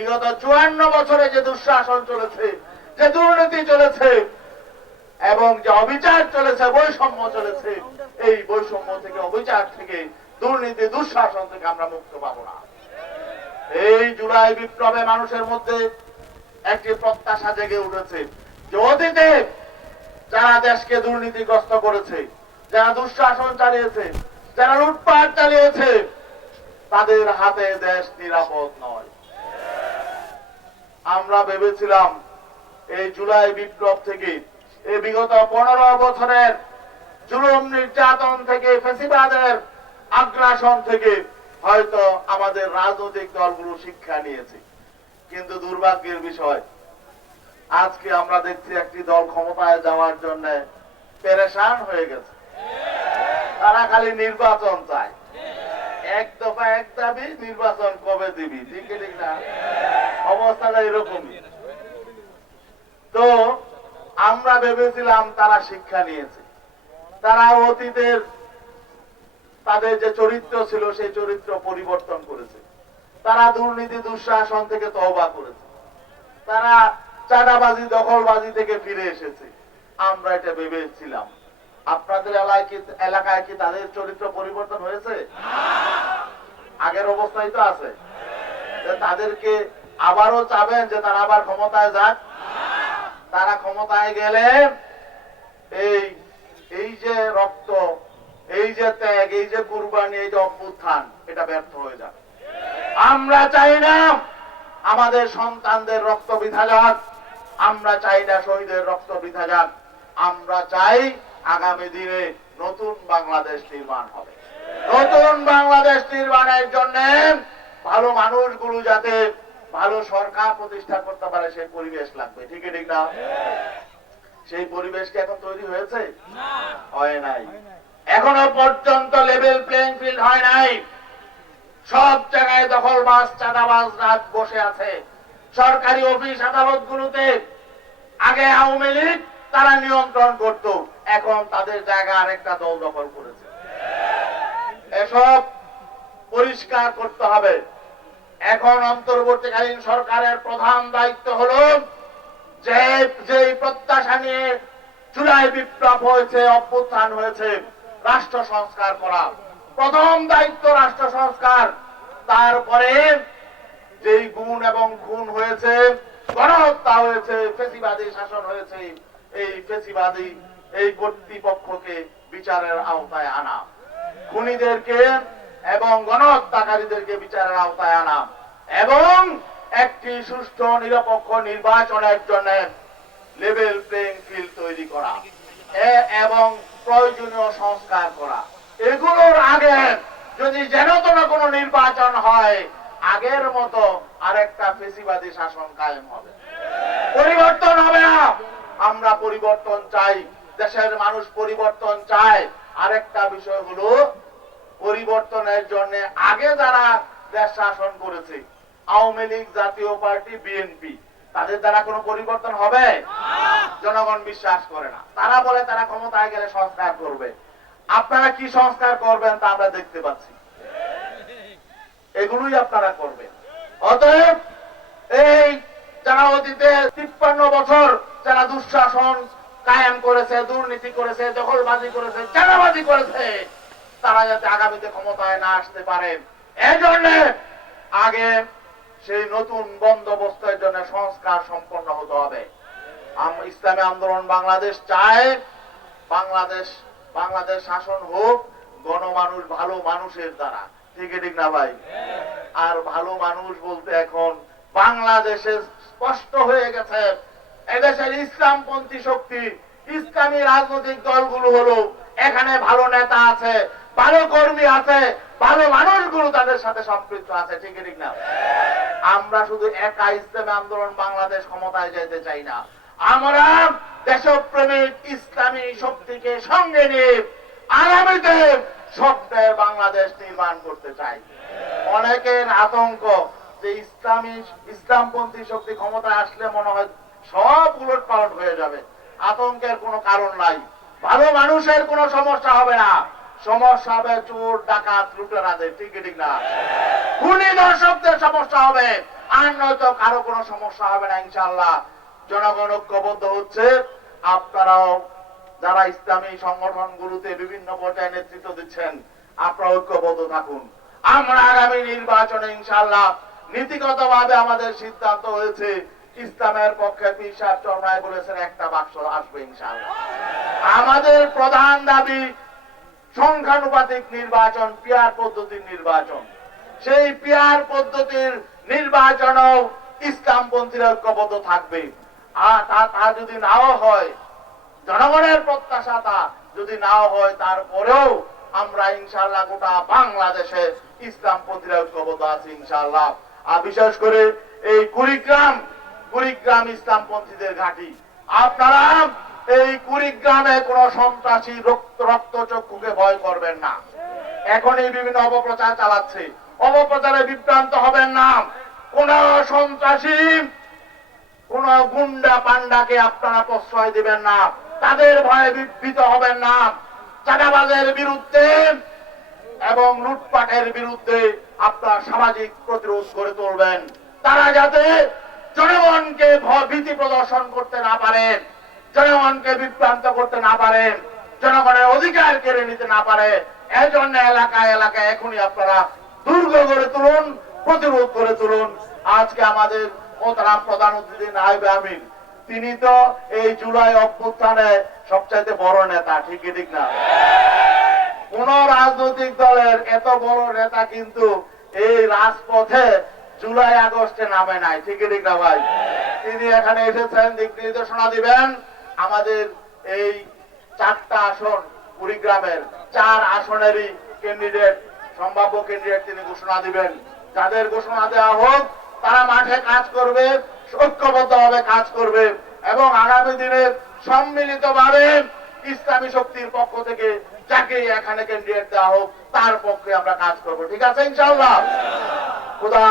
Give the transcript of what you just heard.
বিগত চুয়ান্ন বছরে যে দুঃশাসন চলেছে, যে দুর্নীতি চলেছে, এবং যে অবিচার চলেছে, বৈষম্য চলেছে, এই বৈষম্য থেকে, অবিচার থেকে, দুর্নীতি, দুঃশাসন থেকে আমরা মুক্ত পাবো না। এই জুলাই বিপ্লবে মানুষের মধ্যে একটি প্রত্যাশা জেগে উঠেছে যে অতীতে যারা দেশকে দুর্নীতিগ্রস্ত করেছে, যারা দুঃশাসন চালিয়েছে, যারা লুটপাট চালিয়েছে, তাদের হাতে দেশ নিরাপদ নয়। আমরা ভেবেছিলাম এই জুলাই বিপ্লব থেকে এই বিগত পনেরো বছরের জুলুম নির্যাতন থেকে, ফেসিবাদের আগ্রাসন থেকে হয়তো আমাদের রাজনৈতিক দলগুলো শিক্ষা নিয়েছে। কিন্তু দুর্ভাগ্যের বিষয়, আজকে আমরা দেখছি একটি দল ক্ষমতায় যাওয়ার জন্য পেরেশান হয়ে গেছে। তারা খালি নির্বাচন চায়। এক দফা এক দাবি, নির্বাচন কবে দিবি? ঠিক ঠিক না? অবস্থাটা এরকমই। তো আমরা ভেবেছিলাম তারা শিক্ষা নিয়েছে। তারা অতীতের তাদের যে চরিত্র ছিল, সেই চরিত্র পরিবর্তন করেছে। তারা দুর্নীতি, দুঃশাসন থেকে তহবা করেছে। তারা চাঁদাবাজি, দখলবাজি থেকে ফিরে এসেছে। আমরা এটা ভেবেছিলাম। আপনাদের এলাকায় কি এলাকায় কি তাদের চরিত্র পরিবর্তন হয়েছে? আগের অবস্থায় তো আছে। তাদেরকে আবারও চাবেন যে তারা আবার ক্ষমতায় যাক। তারা ক্ষমতায় গেলে এই এই যে রক্ত, এই যে ত্যাগ, এই যে কুরবানি, এই যে অভ্যুত্থান, এটা ব্যর্থ হয়ে যাক আমরা চাই না আমাদের সন্তানদের রক্ত বৃথা যাক। আমরা চাই না শহীদের রক্ত বৃথা যাক। আমরা চাই আগামী দিনে নতুন বাংলাদেশ নির্মাণ হবে। নতুন বাংলাদেশ নির্মাণের জন্য ভালো মানুষগুলো যাতে ভালো সরকার প্রতিষ্ঠা করতে পারে সেই পরিবেশ লাগবে। ঠিক ঠিক না? সেই পরিবেশ কি এখন তৈরি হয়েছে? হয় নাই। এখনও পর্যন্ত লেভেল প্লেইং ফিল্ড হয় নাই। সব জায়গায় দখলবাজ চাঁদাবাজ রাত বসে আছে। সরকারি অফিস আদালত গুলোতে আগে আওয়ামী লীগ তারা নিয়ন্ত্রণ করত। এখন তাদের জায়গা আরেকটা দল দখল করেছে। এসব পরিষ্কার করতে হবে। এখন অন্তর্বর্তীকালীন সরকারের প্রধান দায়িত্ব হলো যে যে প্রত্যাশা নিয়ে জুলাই বিপ্লব হয়েছে, অভ্যুত্থান হয়েছে, রাষ্ট্র সংস্কার করা। প্রথম দায়িত্ব রাষ্ট্র সংস্কার। তারপরে যেই গুণ এবং খুন হয়েছে, গণহত্যা হয়েছে, ফেসিবাদী শাসন হয়েছে এই ফেসিবাদী এই কর্তৃপক্ষকে বিচারের আওতায় আনা। খুনিদেরকে এবং গণহত্যাকারীদেরকে বিচারের আওতায় আনা। এবং একটি সুষ্ঠু নিরপেক্ষ নির্বাচনের জন্য লেভেল প্লেইং ফিল্ড তৈরি করা এবং প্রয়োজনীয় সংস্কার করা। এগুলোর আগে যদি যেন তেন কোনো নির্বাচন হয়, আগের মতো আরেকটা ফেসিবাদী শাসন কায়েম হবে। পরিবর্তন হবে না। আমরা পরিবর্তন চাই, দেশের মানুষ পরিবর্তন চায়। আরেকটা বিষয় হলো, পরিবর্তনের জন্য আগে যারা দেশ শাসন করেছে, আওয়ামী লীগ, জাতীয় পার্টি, বিএনপি, তাদের দ্বারা কোনো পরিবর্তন হবে? জনগণ বিশ্বাস করে না। তারা বলে তারা ক্ষমতায় গেলে সংস্কার করবে। আপনারা কি সংস্কার করবেন তা আমরা দেখতে পাচ্ছি। এগুলোই আপনারা করবেন। অতএব এই যারা অতীতে তিপ্পান্ন বছর যারা দুঃশাসন কায়েম করেছে দুর্নীতি করেছে দখলবাজি করেছে চাঁদাবাজি করেছে তারা যাতে আগামীতে ক্ষমতায় না আসতে পারে। এই জন্য আগে সেই নতুন বন্দোবস্তের জন্য সংস্কার সম্পন্ন হতে হবে। ইসলামী আন্দোলন বাংলাদেশ চায় বাংলাদেশ বাংলাদেশ শাসন হোক গণমানুষ ভালো মানুষের দ্বারা। ঠিক ঠিক না ভাই? আর ভালো মানুষ বলতে এখন বাংলাদেশে স্পষ্ট হয়ে গেছে। এদেশের ইসলামপন্থী শক্তি, ইসলামী রাজনৈতিক দলগুলো হলো, এখানে ভালো নেতা আছে, ভালো কর্মী আছে, ভালো মানুষগুলো তাদের সাথে সম্পৃক্ত আছে, ঠিক ঠিক না? আমরা শুধু একা ইসলামী আন্দোলন বাংলাদেশ ক্ষমতায় যেতে চাই না। আমরা দেশপ্রেমিক ইসলামী শক্তিকে সঙ্গে নিয়ে আগামীতে স্বপ্নের বাংলাদেশ নির্মাণ করতে চাই। অনেকের আতঙ্ক যে ইসলামী, ইসলামপন্থী শক্তি ক্ষমতায় আসলে মনে হয় সব উলট পালট হয়ে যাবে। আতঙ্কের কোনো কারণ নাই। ভালো মানুষের কোনো সমস্যা হবে না। সমস্যা হবে চোর, ডাকাত লুটেরাদের ঠিক ঠিক না? খুনি দর্শকদের সমস্যা হবে। আর নয়তো কারও কোনো সমস্যা হবে না ইনশাল্লাহ জনগণ ঐক্যবদ্ধ হচ্ছে। আপনারাও যারা ইসলামী সংগঠনগুলোতে বিভিন্ন পর্যায়ে নেতৃত্ব দিচ্ছেন, আপনারা ঐক্যবদ্ধ থাকুন। আমরা আগামী নির্বাচনে ইনশাল্লাহ নীতিগতভাবে আমাদের সিদ্ধান্ত হয়েছে, ইসলামের পক্ষে পিসাব চরমায় বলেছেন, একটা বাক্স আসবে ইনশাল্লাহ আমাদের প্রধান দাবি সংখ্যানুপাতিক নির্বাচন, পিয়ার পদ্ধতির নির্বাচন। সেই পিয়ার পদ্ধতির নির্বাচনও ইসলামপন্থীরা ঐক্যবদ্ধ থাকবে। আর তা যদি নাও হয়, জনগণের প্রত্যাশা তা যদি নাও হয়, তারপরেও আমরা ইনশাল্লাহ গোটা বাংলাদেশে ইসলামপন্থীরা ঐক্যবদ্ধ আছি ইনশাল্লাহ আর বিশেষ করে এই কুড়িগ্রাম কুড়িগ্রাম ইসলামপন্থীদের ঘাঁটি। আপনারা এই কুড়িগ্রামে কোন সন্ত্রাসী রক্ত, রক্তচক্ষুকে ভয় করবেন না। এখন এই বিভিন্ন অপপ্রচার চালাচ্ছে। অপপ্রচারে বিভ্রান্ত হবেন না। কোন সন্ত্রাসী, কোন গুন্ডা পান্ডাকে আপনারা প্রশ্রয় দিবেন না। তাদের ভয়ে বিভীত হবেন না। চাঁদাবাজের বিরুদ্ধে এবং লুটপাটের বিরুদ্ধে আপনার সামাজিক প্রতিরোধ করে তুলবেন। তারা যাতে জনগণকে ভীতি প্রদর্শন করতে না পারেন, জনগণকে বিভ্রান্ত করতে না পারেন, জনগণের অধিকার কেড়ে নিতে না পারে এজন্য এলাকায় এলাকায় এখনই আপনারা দুর্গ গড়ে তুলুন, প্রতিরোধ করে তুলুন। আজকে আমাদের মোতারাম প্রধান অতিথি নাইবে আমিন। তিনি তো এই জুলাই অভ্যুত্থানে সবচাইতে বড় নেতা ঠিক ঠিক না? কোন রাজনৈতিক দলের এত বড় নেতা কিন্তু এই রাজপথে জুলাই আগস্টে নামে নাই। ঠিক ঠিক না ভাই? তিনি এখানে এসেছেন, দিক নির্দেশনা দিবেন। আমাদের এই চারটা আসন কুড়িগ্রামের, চার আসনেরই ক্যান্ডিডেট সম্ভাব্য ক্যান্ডিডেট তিনি ঘোষণা দিবেন। যাদের ঘোষণা দেওয়া হোক, তারা মাঠে কাজ করবে ঐক্যবদ্ধ ভাবে কাজ করবে এবং আগামী দিনে সম্মিলিত ভাবে ইসলামী শক্তির পক্ষ থেকে যাকে এখানে ক্যান্ডিডেট দেওয়া হোক তার পক্ষে আমরা কাজ করব। ঠিক আছে ইনশাল্লাহ খুদা